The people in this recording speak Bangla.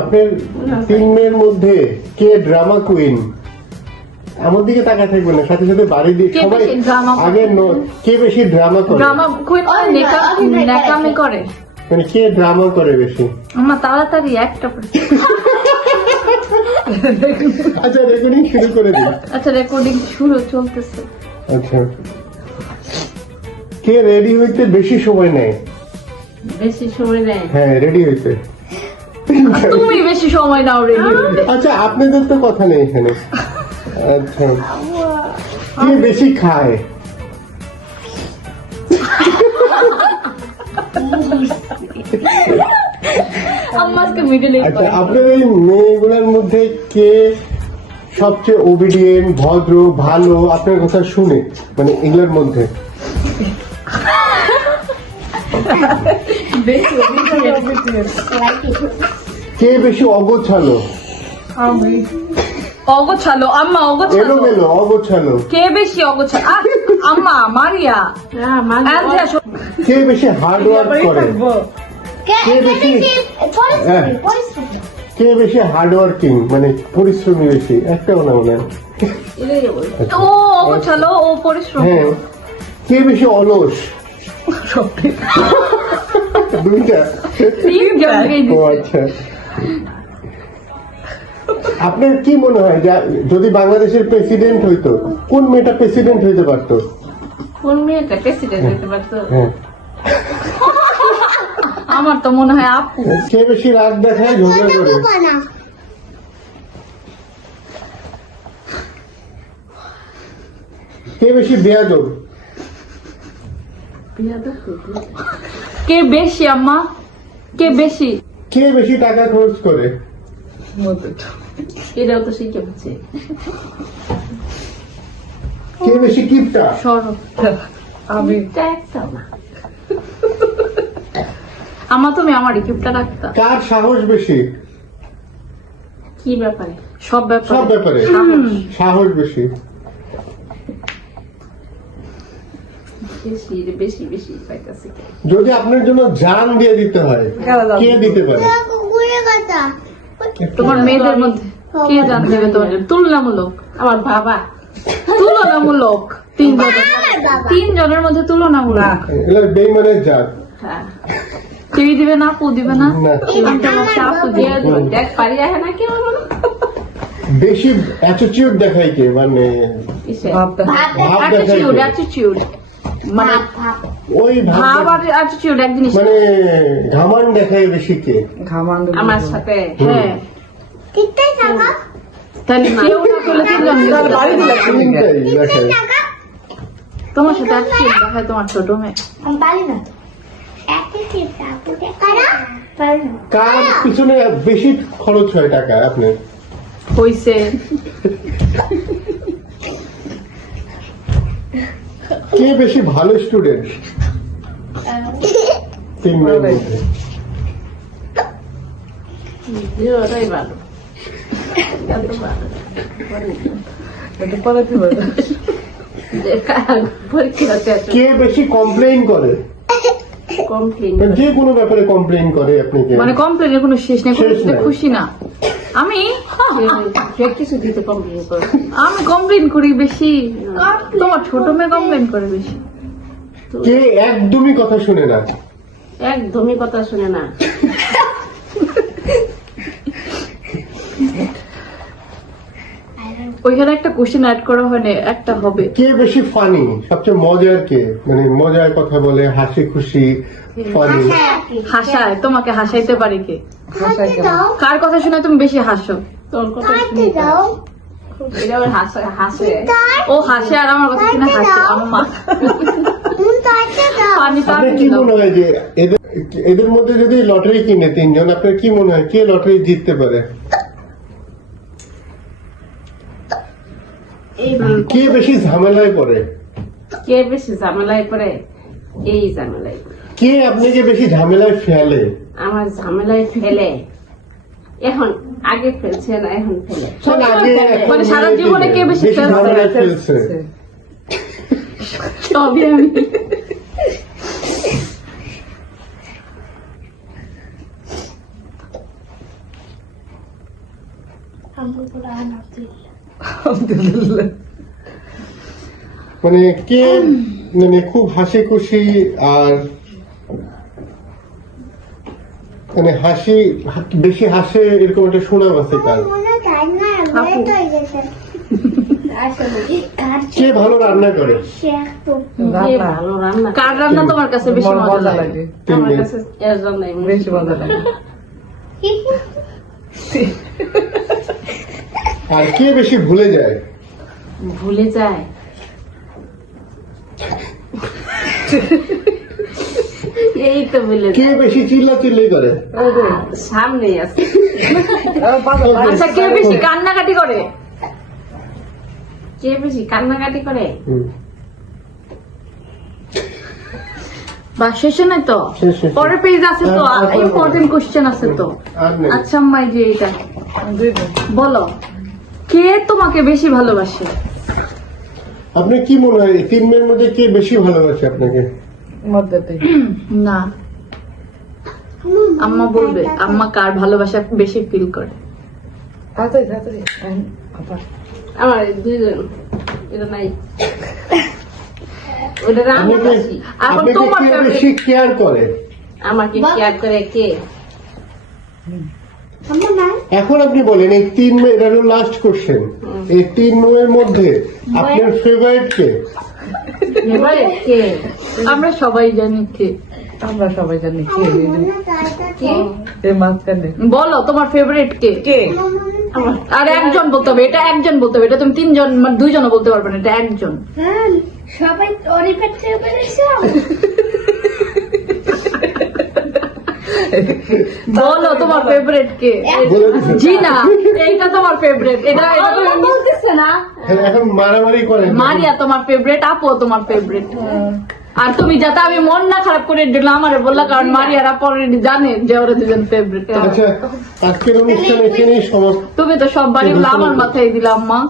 আপনার 3 মেয়ের মধ্যে কে ড্রামা কুইন? আমার দিকে তাকায় থাকবেন না, সাথে সাথে বাড়ি দিয়ে কে সবাই বেশি drama করে? আগে কে বেশি ড্রামা করে? ড্রামা কুইন নেকামি করে। মানে কে ড্রামা করে বেশি? আমার তাড়াতাড়ি একটা করে। আচ্ছা রেকর্ডিং শুরু করে দিন। আচ্ছা রেকর্ডিং শুরু চলতেছে। আচ্ছা, কে রেডি হইতে বেশি সময় নেয়? বেশি সময় নেয়। হ্যাঁ, রেডি হইতে। তুমি বেশি সময় নাও রেডি হতে। আচ্ছা, আপনাদের তো কথা নেই এখানে। আচ্ছা, কে বেশি খায়? আম্মাকে মিডলে আচ্ছা, আপনার এই মেয়েগুলোর মধ্যে কে সবচেয়ে ওবিডিয়েন্ট, ভদ্র, ভালো, আপনার কথা শুনে, মানে এগুলোর মধ্যে? কে বেশি অগোছালো? অগোছালো আম্মা, অগোছালো। এলোমেলো, অগোছালো। কে বেশি অগোছালো? আম্মা মারিয়া। হ্যাঁ, মানে কে বেশি হার্ড ওয়ার্ক করে? কে বেশি কে বেশি হার্ড ওয়ার্কিং, মানে পরিশ্রমী বেশি? একটাও না মনে হয়। ও অগোছালো, ও পরিশ্রম। হ্যাঁ, কে বেশি অলস? দুইটা। ও আচ্ছা, আপনার কি মনে হয় যদি বাংলাদেশের প্রেসিডেন্ট হইতো, কোন মেয়েটা প্রেসিডেন্ট হইতে পারতো? কোন মেয়েটা প্রেসিডেন্ট হতে পারতো? হ্যাঁ, আমার তো মনে হয় আপু। কে বেশি রাত দেখায়, ঝগড়া করে? কে বেশি বেয়াদব? কে বেশি আম্মা? কে বেশি? কে বেশি টাকা খরচ করে? এটাও তো শিখে হচ্ছে। কে বেশি কিপটা? সরো। আমি একটা না। আম্মা তুমি আমার ইকুইপটা রাখতা। কার সাহস বেশি? কি ব্যাপারে? সব সব ব্যাপারে। ব্যাপারে সাহস বেশি। বেশি বেশি বেশি পাইতেছে। যদি আপনার জন্য জান দিয়ে দিতে হয়, কে দিতে পারে? তোমার মেয়েদের মধ্যে কে জান দেবে তোমার? তুলনামূলক। আমার বাবা। তুলনামূলক তিনজনের মধ্যে তুলনামূলক। এগুলো বেইমানের জাত। হ্যাঁ, কেউ দিবে না, আপু দিবে না। না। তিনটা বলছে আপু দিয়ে দিবে। দেখ পারি আসে না কেউ। বেশি অ্যাটিটিউড দেখায় কে? মানে ভাব দেখায় কে? অ্যাটিটিউড মানে ওই ভাব আর অ্যাটিটিউড এক জিনিস। মানে ঘামান দেখায় বেশি কে? আমার সাথে। হ্যাঁ, তাহলে কেউ না করলে তিনজন তিনটাই দেখায়। তোমার সাথে অ্যাটিটিউড দেখায় তোমার ছোট মেয়ে। কার পিছনে বেশি খরচ হয় টাকা আপনার? হইছে কে বেশি ভালো স্টুডেন্ট? তিন মেয়ের মধ্যে ওটাই ভালো। পরীক্ষাতে কে বেশি কমপ্লেইন করে? কমপ্লেন। যে কোনো ব্যাপারে কমপ্লেইন করে আপনি কে? মানে কমপ্লেনের কোনো শেষ নেই, কোনো শেষ কিছুতে নাই। খুশি না। আমি কিছু দিতে কমপ্লেন করে। আমি কমপ্লেন করি বেশি, তোমার ছোট মেয়ে কমপ্লেন করে বেশি। কে একদমই কথা শুনে না? একদমই কথা শুনে না। ওইখানে একটা কোশ্চেন অ্যাড করা হয়নি, একটা হবে। কে বেশি ফানি, সবচেয়ে মজার কে? মানে মজার কথা বলে, হাসি খুশি, ফানি। হাসায়, তোমাকে হাসাইতে পারে কে? কার কথা শুনে তুমি বেশি হাসো? তোর কথা শুনে এটা আবার হাসে হাসে। ও হাসে আর আমার কথা শুনে হাসে। আম্মা আমি তার আপনার কি মনে হয় যে এদের মধ্যে যদি লটারি কিনে তিনজন, আপনার কি মনে হয় কে লটারি জিততে পারে? কে বেশি ঝামেলায় পড়ে? কে বেশি ঝামেলায় পড়ে? এই ঝামেলায় পড়ে। কে আপনাকে বেশি ঝামেলায় ফেলে? আমার ঝামেলায় ফেলে এখন, আগে ফেলছে না এখন ফেলে। মানে আগে এখন মানে সারা জীবনে কে বেশি ফেলছে? ঝামেলায় ফেলছে? সবই আমি। মানে কে মানে খুব হাসি খুশি আর মানে বেশি হাসে এরকম একটা সুনাম আছে কার? কে ভালো রান্না করে? কে ভালো রান্না কার রান্না তোমার কাছে বেশি মজা লাগে? আমার কাছে এর জন্যই বেশি মজা লাগে। আর কে বেশি ভুলে যায়? ভুলে যায় এই তো ভুলে কে যায় বেশি চিল্লাচিল্লি করে? সামনে আছে আচ্ছা কে বেশি কান্নাকাটি করে? কে বেশি কান্নাকাটি করে হুম। বা শেষে নাই তো, শেষ, শেষ। পরের পেজ আছে তো, আর পরে ইম্পর্টেন্ট কোশ্চেন আছে তো। আর নেই। আচ্ছা আম্মা, এই যে এটা দুইজন বলো, কে তোমাকে বেশি ভালোবাসে? আপনার কি মনে হয় এই 3 মেয়ের মধ্যে কে বেশি ভালোবাসে আপনাকে? মধ্যতেই। না, আম্মা বলবে আম্মা কার ভালোবাসা বেশি ফিল করে। তাড়াতাড়ি তাড়াতাড়ি। আবার। আমার দুইজন এটা নাই ওটা রান্না আপনাকে করছি এখন আপনাকে তোমার কে favorite- বেশি কেয়ার করে? আমাকে কেয়ার করে কে এখন আপনি বলেন এই 3 মেয়ে, এটা হলো লাস্ট কোশ্চেন, এই 3 মেয়ের মধ্যে আপনার ফেভারিট কে? ফেভারিট কে আমরা সবাই জানি কে। আমরা সবাই জানি কে কে এই মাঝখানে বলো তোমার ফেভারিট কে? কে? আমার আর একজন বলতে হবে, এটা একজন বলতে হবে, এটা তুমি 3 জন মানে 2 জনও বলতে পারবে না, এটা একজন। সবাই অরিপেট থেকে পেরেছো? বলো তোমার ফেভারিট কে? বলে দিচ্ছি। জি না, এইটা তোমার ফেভারিট, এটা এটা তুমি বলতেছে না এখন মারামারি করেন? মারিয়া তোমার ফেভারিট, আপু তোমার ফেভারিট। আর তুমি যাতে আমি মন না খারাপ করে দিলাম আমারে বললা, কারণ মারিয়ার আপু অলরেডি জানে যে ওরা দুজন ফেভারিট। আচ্ছা, আজকের অনুষ্ঠান এখানেই সমাপ্ত। তুমি তো সব বাড়িগুলো আমার মাথায় দিলাম মা।